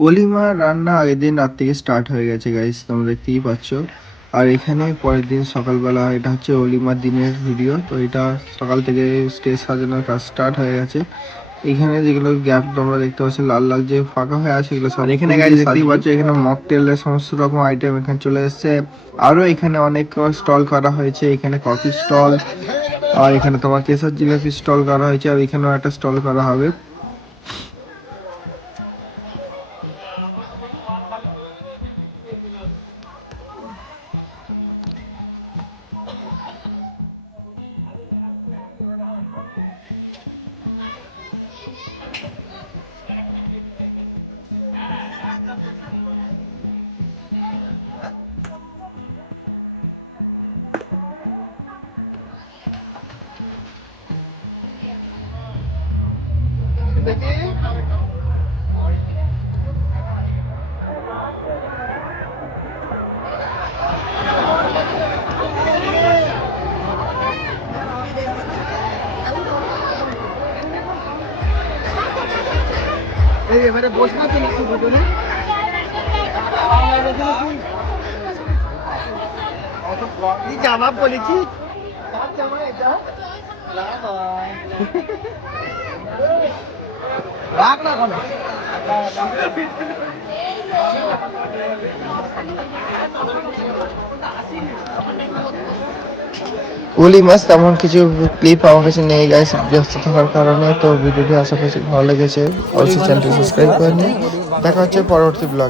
অলিমা রান্না আগের দিন রাত থেকে স্টার্ট হয়ে গেছে গাইস তোমরা দেখতেই পাচ্ছ। আর এখানে পরের দিন সকালবেলা এটা হচ্ছে অলিমার দিনের ভিডিও তো এটা সকাল থেকে স্টেজ সাজানোর কাজ স্টার্ট হয়ে গেছে। এখানে যেগুলো গ্যাপ তোমরা দেখতে পাচ্ছ লাল লাল যে ফাঁকা হয়ে আছে এগুলো সব এখানে গাইস দেখতেই পাচ্ছ এখানে মক মকটেলের সমস্ত রকম আইটেম এখানে চলে এসেছে। আরও এখানে অনেক স্টল করা হয়েছে এখানে কফি স্টল আর এখানে তোমার কেশর জিলাপি স্টল করা হয়েছে আর এখানেও একটা স্টল করা হবে। এবারে বসবো তো নাকি দুজনে কি জামা কার জামা এটা। রাখ না ওলি মাছ তেমন কিছু ক্লিপ আমার কাছে নেই গাইস ব্যস্ত থাকার কারণে, তো ভিডিওটি আশা করছি ভালো লেগেছে। অবশ্যই চ্যানেলটি সাবস্ক্রাইব করে নিন। দেখা হচ্ছে পরবর্তী ব্লগে